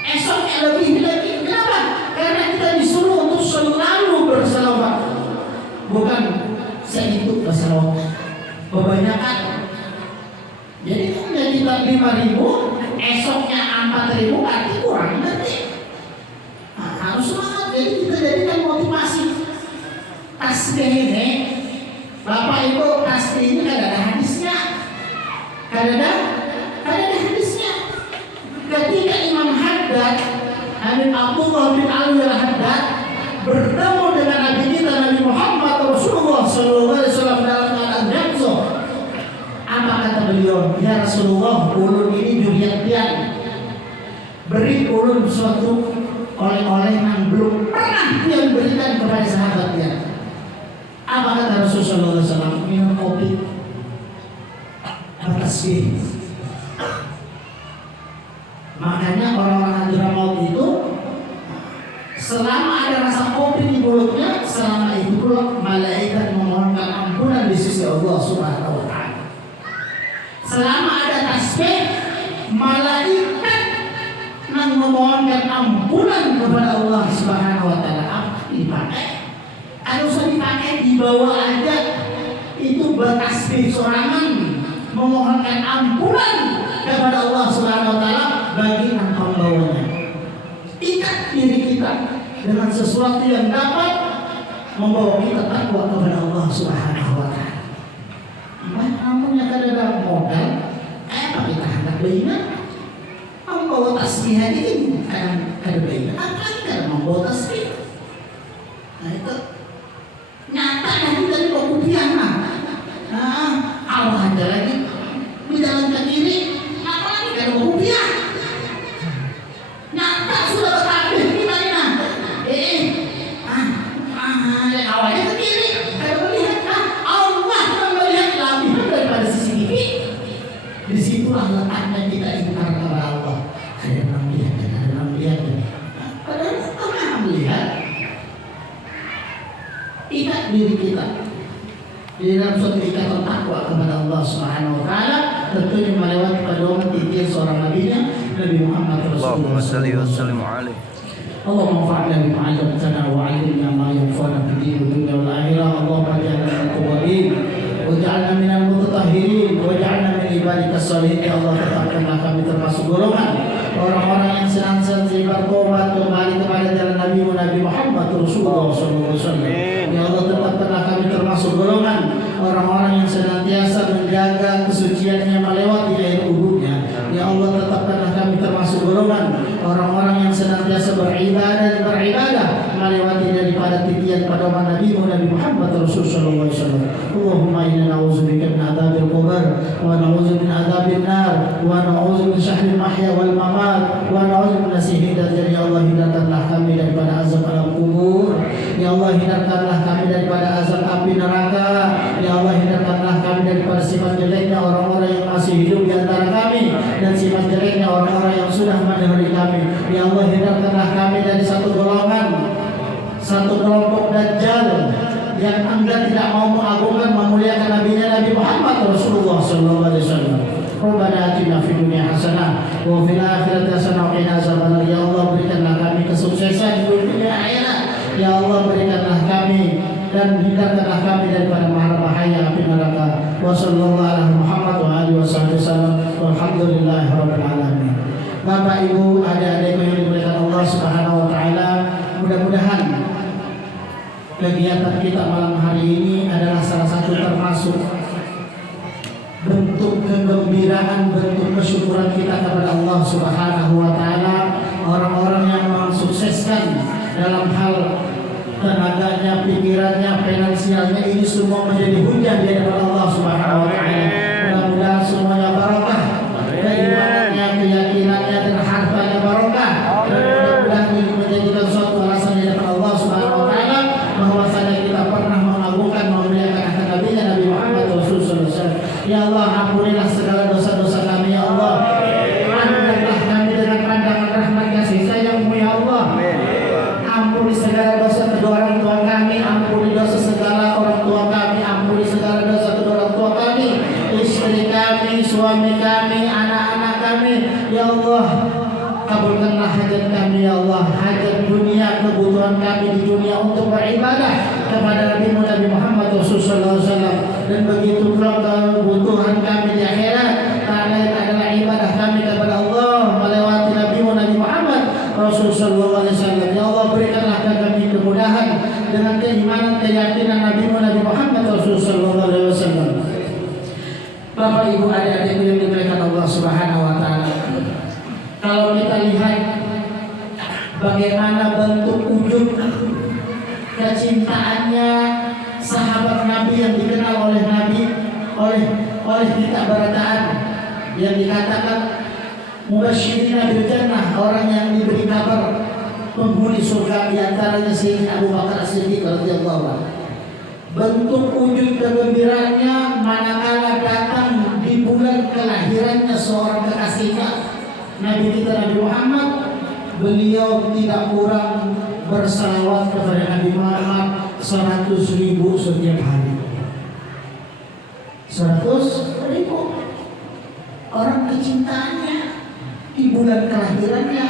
Esoknya lebih lagi. Kenapa? Karena kita disuruh untuk selalu bersalawat. Bukan sedikit bersalawat. Kebanyakan. Jadi kalau kita 5.000, esoknya 4.000 berarti kurang berarti. Harus semangat. Jadi kita jadikan motivasi. Tasbih tasbih ini, Bapak Ibu, tasbih ini kan ada hadisnya. Kan ada hadisnya. Ketika Imam Haddad, Habib Abdullah bin Ali al-Haddad bertemu dengan Nabi kita Nabi Muhammad Rasulullah SAW dalam keadaan Ramzo, apa kata beliau? Ya Rasulullah, ulun ini juriat pian, beri ulun suatu oleh-oleh yang belum pernah pian berikan kepada sahabat pian. Apa kata Rasulullah SAW? Minum kopi, tasbih. Makanya orang-orang Hadramaut itu selama ada rasa kopi di mulutnya, selama itu pula malaikat memohonkan ampunan di sisi Allah Subhanahu wa taala. Selama ada tasbih, malaikat memohonkan ampunan kepada Allah Subhanahu wa taala. Apa dipakai? Kalau usah dipakai, dibawa aja. Itu bertasbih sorangan memohonkan ampunan kepada Allah Subhanahu wa taala bagi yang pembawanya. Ikat diri kita dengan sesuatu yang dapat membawa kita takwa kepada Allah Subhanahu wa taala. Namun yang ada modal, apa kita hendak bayar? Membawa tasbih ini ada bayar. Apa kita membawa tasbih? Nah itu nyata dari kemudian Allah ada lagi di jalan ke kiri, apalagi kalau rupiah nyata sudah bertabih gimana? Awalnya ke kiri, kalau melihat Allah melihat lebih daripada sisi kiri. Disitulah letaknya kita ingkar kepada Allah. Ada yang melihat, padahal Allah melihat. Ikat diri kita di dalam suatu ikatan takwa kepada Allah Subhanahu wa taala, tentunya melewati pedoman titian seorang nabinya Nabi Muhammad Rasulullah sallallahu alaihi. Allahumma fa'alna bima 'allamtana wa 'allimna ma yanfa'una fid din wad dunya wal akhirah. Allahumma ij'alna minal tawwabin waj'alna minal mutatahhirin waj'alna min ibadikas shalihin. Ya Allah, tetapkanlah kami termasuk golongan orang-orang yang senantiasa bertobat kembali kepada jalan Nabi Muhammad Rasulullah sallallahu alaihi wasallam. Ya Allah, tetapkanlah kami termasuk golongan orang-orang yang senantiasa menjaga kesuciannya melewati air udhunya. Ya Allah, tetapkanlah kami termasuk golongan orang-orang yang senantiasa beribadah melewati daripada titian pedoman Nabi Muhammad Rasulullah sallallahu alaihi wasallam. Allahumma inna na'udzubika min adzabil qabr wa na'udzu min adzabil nar wa na'udzu min syahri mahya wal mamat wa na'udzu min nasihi dajjal. Ya Allah, hindarkanlah kami daripada azab alam kubur. Ya Allah, hindarkanlah kami daripada azab api neraka. Ya Allah, hindarkanlah kami daripada sifat jeleknya orang-orang yang masih hidup di antara kami dan sifat jeleknya orang-orang yang sudah mendahului kami. Ya Allah, hindarkanlah kami dari satu golongan, satu kelompok dajjal yang Anda tidak mau mengagungkan memuliakan Nabi Muhammad Rasulullah sallallahu alaihi wasallam. Rabbana atina fid dunya hasanah wa fil akhirati hasanah wa qina azabannar. Ya Allah, berikanlah kami kesuksesan di dunia akhirat. Ya Allah, berikanlah kami dan hindarkanlah kami daripada mara bahaya api neraka. Wa sallallahu ala Muhammad wa alihi wasallam. Walhamdulillahirabbil alamin. Bapak Ibu, adik-adikku yang dimuliakan Allah Subhanahu wa taala, mudah-mudahan kegiatan kita malam hari ini adalah salah satu termasuk bentuk kegembiraan, bentuk kesyukuran kita kepada Allah Subhanahu wa taala. Orang-orang yang mensukseskan dalam hal tenaganya, pikirannya, finansialnya, ini semua menjadi hujah di hadapan Allah Subhanahu wa taala. Mudah-mudahan semuanya barokah, keimanannya, keyakinannya dan hartanya barokah. Dan mudah-mudahan ini menjadikan suatu alasan di hadapan Allah Subhanahu wa taala bahwasanya kita pernah mengagungkan, memuliakan akan Nabi Muhammad Rasulullah sallallahu alaihi wasallam. Ya Allah, ampunilah segala dosa-dosa kami. Ya Allah, pandanglah kami dengan pandangan rahmat kasih sayang-Mu. Ya Allah, ampuni segala dosa kedua orang tua kami, ampuni dosa segala orang tua kami, ampuni segala dosa kedua orang tua kami, istri kami, suami kami, anak-anak kami. Ya Allah, kabulkanlah hajat kami. Ya Allah, hajat dunia, kebutuhan kami di dunia untuk beribadah kepada Nabi Muhammad Rasulullah SAW, dan begitu pula kebutuhan kami di akhirat karena itu adalah ibadah kami kepada Allah melewati Nabi Muhammad Rasulullah SAW. Ya Allah, berikanlah kami kemudahan dengan keimanan, keyakinan Nabi ibu adik-adikku yang dimuliakan Allah Subhanahu wa taala. Kalau kita lihat bagaimana bentuk wujud kecintaannya sahabat Nabi yang dikenal oleh Nabi oleh kita berataan yang dikatakan mubasyirina bil jannah, orang yang diberi kabar penghuni surga, di antaranya Sayyidina Abu Bakar As-Siddiq radhiyallahu anhu. Bentuk wujud kegembiraannya manakala datang di bulan kelahirannya seorang kekasihnya Nabi kita Nabi Muhammad, beliau tidak kurang bersalawat kepada Nabi Muhammad 100.000 setiap hari. 100.000 orang kecintaannya di bulan kelahirannya,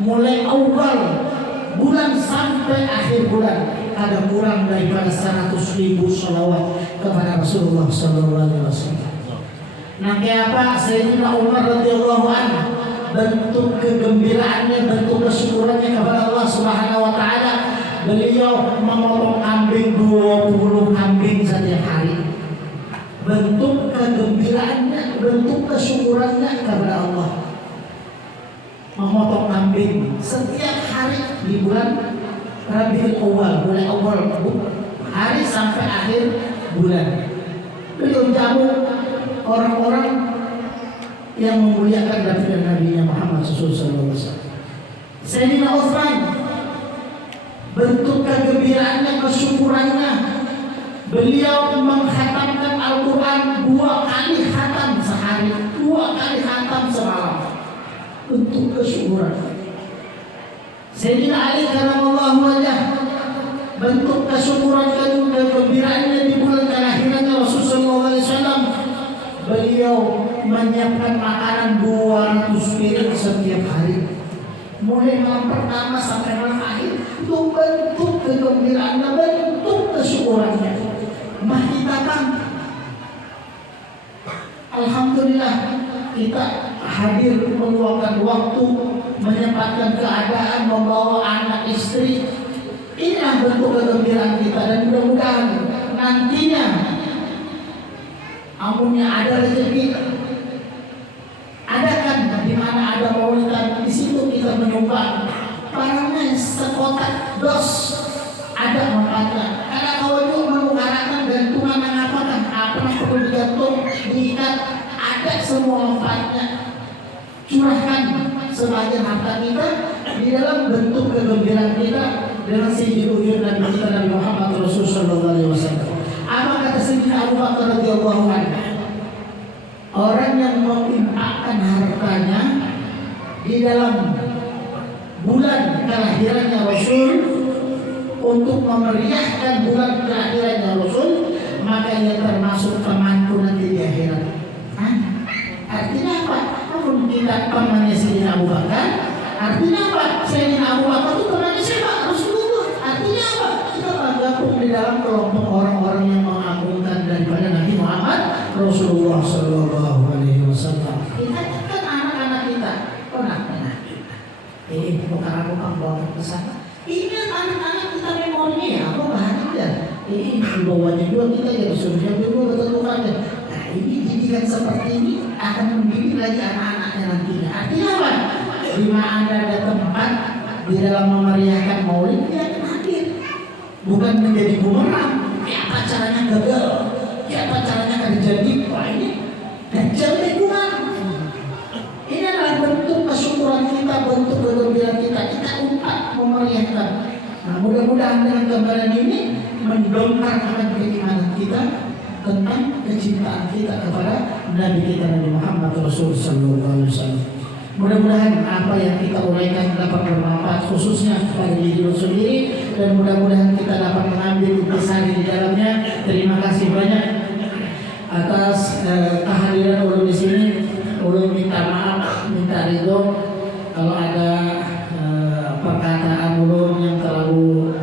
mulai awal bulan sampai akhir bulan, ada kurang daripada 100.000 salawat kepada Rasulullah SAW. Nah, apa Sayyidina Umar radhiyallahu anhu, bentuk kegembiraannya, bentuk kesyukurannya kepada Allah Subhanahu wa taala, beliau memotong kambing 20 kambing setiap hari. Bentuk kegembiraannya, bentuk kesyukurannya kepada Allah, memotong kambing setiap hari di bulan Rabiul Awal, mulai awal hari sampai akhir bulan. Beliau jamu orang-orang yang memuliakan Nabi Muhammad SAW. Sayyidina Utsman, bentuk kegembiraannya, kesyukurannya, beliau menghatamkan Al-Quran 2 kali khatam sehari, 2 kali khatam semalam. Bentuk kesyukuran. Sayyidina Ali karramallahu wajhah, bentuk kesyukuran dan kegembiraannya di bulan kelahirannya Rasulullah SAW, beliau menyiapkan makanan 200 piring setiap hari, mulai malam pertama sampai malam akhir. Itu bentuk kegembiraannya, bentuk kesyukurannya. Mah kita kan alhamdulillah kita hadir meluangkan waktu, menyempatkan keadaan, membawa anak istri. Inilah bentuk kegembiraan kita, dan mudah-mudahan nantinya amunnya ada rezeki, ada kan di mana ada maulidan, di situ kita menyumbang barangnya sekotak dos, ada manfaatnya. Karena kalau itu mengutarakan gantungan mengatakan apa yang perlu digantung, diikat, ada semua manfaatnya. Curahkan sebagian harta kita di dalam bentuk kegembiraan kita dengan sayyidul wujud Nabi kita Nabi Muhammad Rasulullah SAW. Apa kata Sayyidina Abu Bakar radhiyallahu anhu? Orang yang menginfakkan hartanya di dalam bulan kelahirannya Rasul untuk memeriahkan bulan kelahirannya Rasul, maka ia termasuk temanku nanti di akhirat. Artinya apa? Kalau kita temannya Sayyidina Abu Bakar, artinya apa? Sayyidina Abu Bakar itu temannya siapa? Rasulullah. Artinya apa? Kita tergabung di dalam kelompok orang-orang yang mengagungkan daripada Nabi Muhammad Rasulullah SAW. Kita kan anak-anak kita, anak-anak kita. Bukan aku bawa ke sana. Ini anak-anak kita memorinya ya, apa bahagia. Ini bawahnya juga kita ya surga dulu ketentuannya. Nah, ini didikan seperti ini akan mendidik lagi anak-anaknya nantinya. Artinya apa? Di mana ada tempat di dalam memeriahkan maulid, dia akan hadir. Bukan menjadi bumerang. Apa caranya gagal? Apa caranya akan jadi? Wah, ini dajjal lingkungan. Ini adalah bentuk kesyukuran kita, bentuk kegembiraan kita. Kita umpat memeriahkan. Nah, mudah-mudahan dengan gambaran ini mendongkrakkan keimanan kita tentang kecintaan kita kepada Nabi kita Nabi Muhammad Rasulullah SAW. Mudah-mudahan apa yang kita uraikan dapat bermanfaat khususnya kepada diri sendiri, dan mudah-mudahan kita dapat mengambil intisari di dalamnya. Terima kasih banyak atas kehadiran ulun di sini. Ulun minta maaf, minta ridho kalau ada perkataan ulun yang terlalu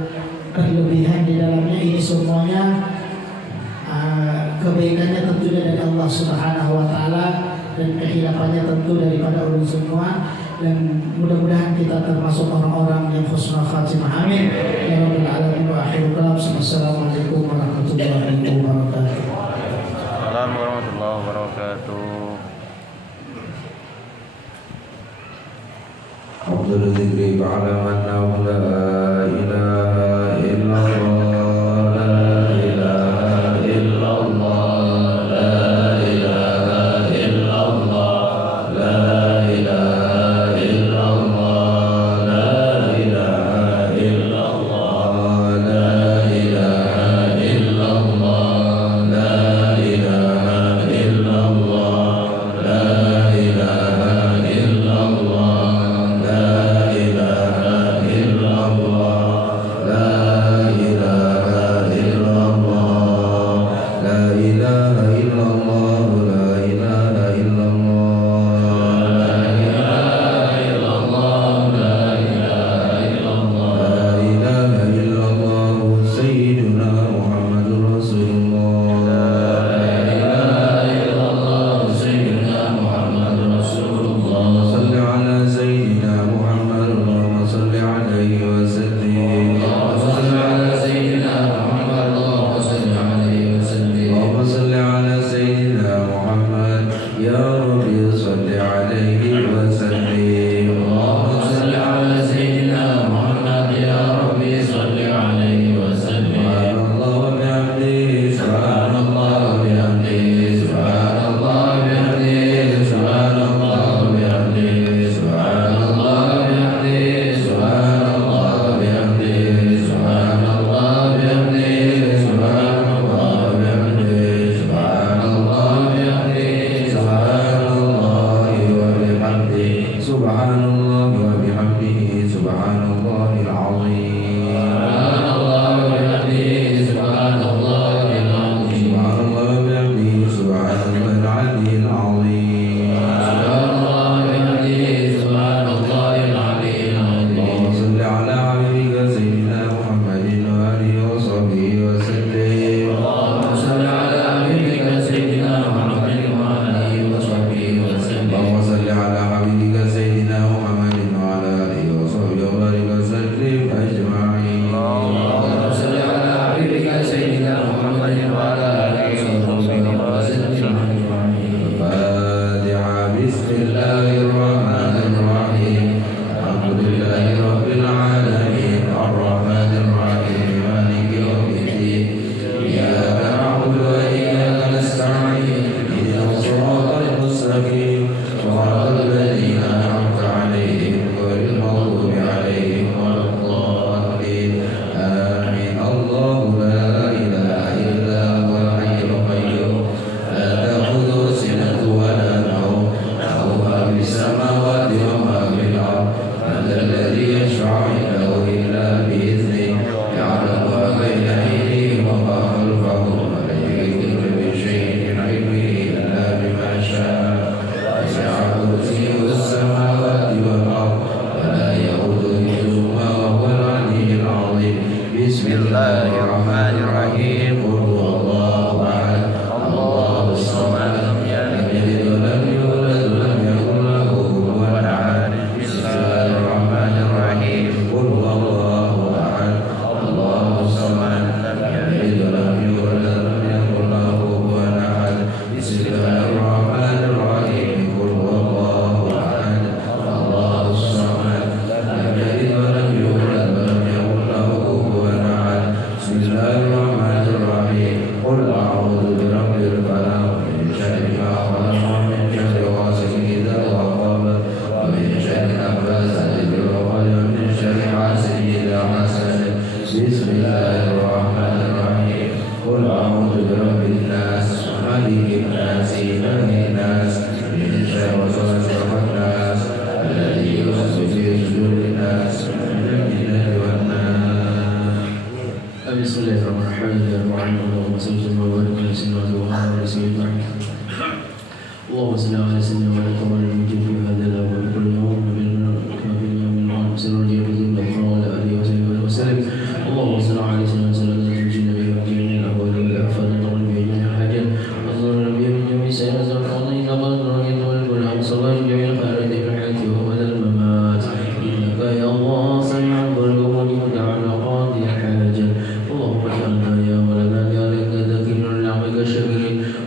berlebihan di dalamnya. Ini semuanya kebaikannya tentunya dari Allah Subhanahu wa taala, dan kehilafannya tentu daripada ulun semua, dan mudah-mudahan kita termasuk orang-orang yang husnul khatimah. Amin ya rabbal alamin. Wa akhirul kalam. Assalamualaikum warahmatullahi wabarakatuh. warahmatullahi wabarakatuh. أفضل الذكر فاعلم أنه لا إله إلا الله لا إله إلا الله لا إله إلا الله لا إله إلا الله لا إله إلا الله لا إله إلا الله لا إله إلا الله لا إله إلا الله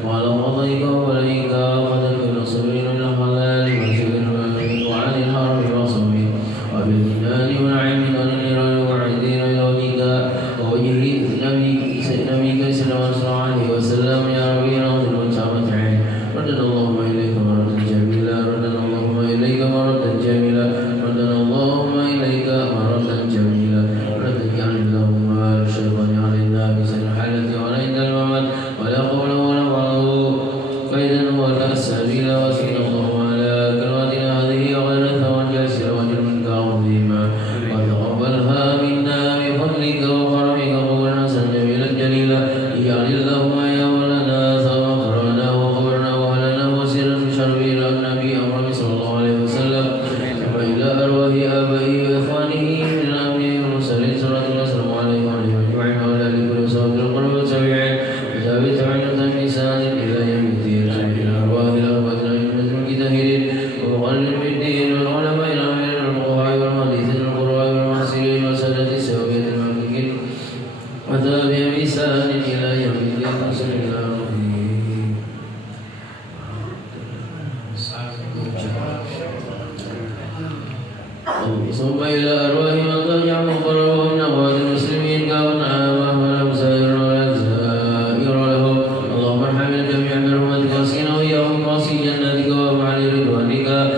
Walau وسلم يا ربي نعوذ بالتمتعين ردنا اللهم إليك مردا جميلا ردنا اللهم إليك مردا جميلا ردنا اللهم إليك مردا جميلا ولا تجعل اللهم الشيطان علينا بسر حالة ولا عند الممات ولا قول ولا بعض فإذا ولا سبيل وسيل اللهم على كلمتنا هذه وغير ثوان جاسر وجل منك عظيما وتقبلها منا بفضلك وكرمك وقولنا جميلا جليلا اجعل اللهم يا ولنا ثواب قرنا وقبرنا وهلنا وسيرا بشرف الى النبي امر صلى الله عليه وسلم والى ارواح ابائه واخوانه من الانبياء والمرسلين صلاه الله وسلم عليه وعلى اجمعين وعلى اله كل صلاه القرب والتابعين وتابع تبعين بإحسان الى يوم الدين الى ارواح الاربعه المجتهدين ومقلد بالدين والعلماء العاملين والفقهاء والمحدثين والقراء والمفسرين وسادة السوية المحققين وتابع بإحسان إلى يوم الدين صلى الله عليه وسلم. ثم إلى أرواح من ضيع مقربهم من أموات المسلمين كافة عامة ولهم سائر والجزائر لهم اللهم ارحم الجميع برحمتك واسقنا وإياهم واسق جناتك وافعل رضوانك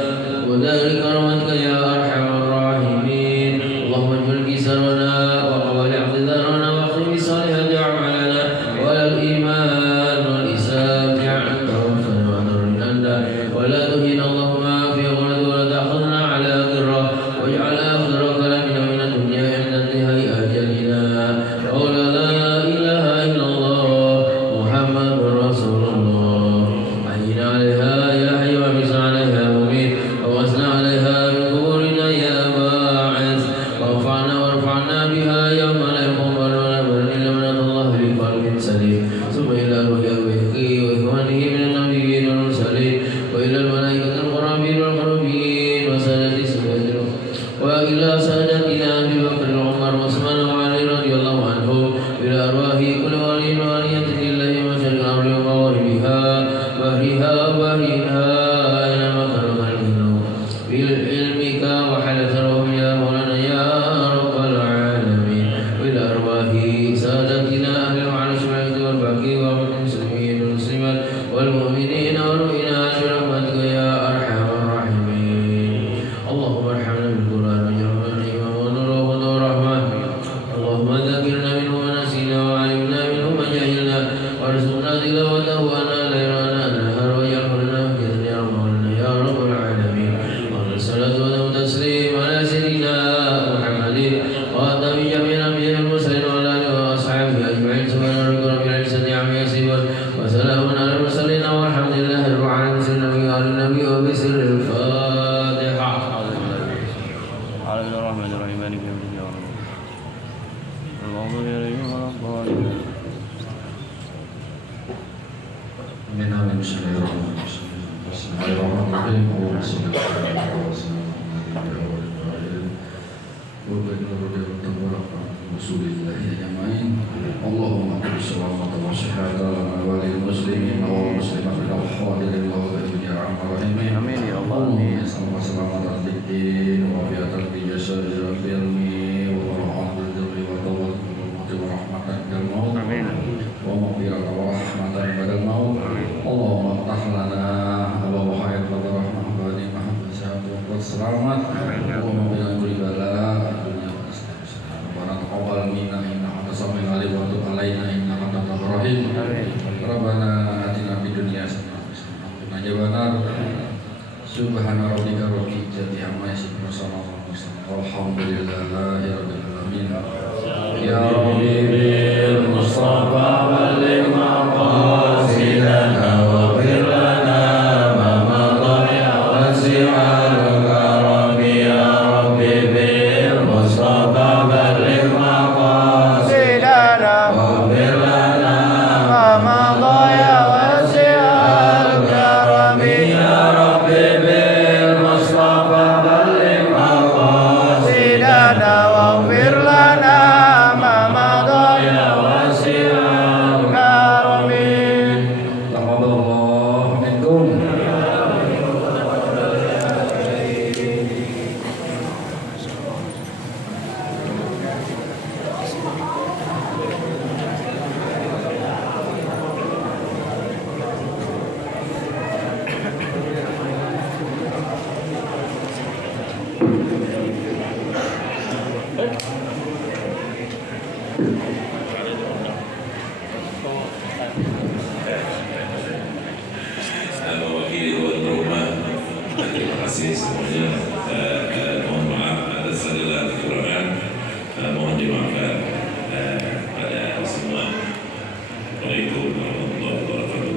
ودار كرمتك يا أرحم الراحمين اللهم اجعل كسرنا وقبل اعتذارنا واختم بصالحات أعمالنا وعلى الإيمان والإسلام جعلنا توفنا وذرنا عنا ولا تهنا اللهم في غرة ولا تأخذنا على غرة واجعل آخر كلامنا من الدنيا عند انتهاء أجلنا قول لا إله إلا الله محمد رسول الله حينا عليها يا حي ومس عليها مميت ووسنا عليها من قبورنا يا باعث وارفعنا بها يوم لا يقبل ولا بل إلا من أتى الله بقلب سليم ثم إلى روح أبيه وإخوانه من النبيين والمرسلين وإلى الملائكة القرابين والقربين وسادة السادة وإلى سادتنا أبي بكر وعمر وعثمان وعلي رضي الله عنهم إلى أرواح كل ولي وولية لله مشرق الأرض ومغربها بحرها وبحرها أينما كانوا خلقهم بعلمك وحلت لهم يا مولانا يا رب العالمين وإلى أرواح سادتنا أهل العرش والباقي والمسلمين والمسلمات والمؤمنين والمؤمنات برحمتك يا أرحم الراحمين اللهم ارحمنا بالقرآن واجعلنا إماما ونورا وهدى ورحمة اللهم ذكرنا منه ونسينا وعلمنا منه ما جهلنا وارزقنا تلاوته وأنا ليلا نهار واجعله لنا حجة يا مولانا يا رب العالمين والصلاة والتسليم على سيدنا محمد خاتم جميع الأنبياء والمرسلين وعلى آله وأصحابه أجمعين سبحان ربك رب العزة عما يصفون وسلام على المرسلين والحمد لله رب العالمين سر النبي وآل النبي وبسر الفاتحة. على الرحمن الرحيم مالك يوم الدين يا رب المغضوب عليهم ولا الضالين Amin amin bismillahirrahmanirrahim. Bismillahirrahmanirrahim. Allahumma shalli ala Allahumma sallallahu wa syahada ala walil muslimin wa muslimat al hadirin wa dunya rahmatullahi amin ya Allah amin selamat al-din wa fiatal bi jasad ilmi wa rahmatul dzurri wa tawakkalul wa rahmatan dal maut amin wa maghfiratan wa rahmatan badal maut Allahumma ftah lana abwaab khairin wa rahmah wa nimah wa selamat Allahumma bila kulli bala dunya wa rabbana taqabbal minna innaka antas samiul alim wa tub alaina innaka antat tawwabur rahim rabbana atina fid dunya hasanah wa qina adzabannar subhana rabbika rabbil izzati amma yasifun walhamdulillahi rabbil alamin ya rabbi bil mustafa balligh maqasidana wa fir lana ma madha ya wasi'al karami ya rabbi bil mustafa balligh maqasidana wa fir lana ma madha ya wasi'al karami ya rabbi bil mustafa balligh maqasidana wa fir lana ma madha ya wasi'al kasih semuanya. Mohon maaf atas segala kekurangan. Mohon dimaafkan pada semua. Waalaikumsalam warahmatullahi wabarakatuh.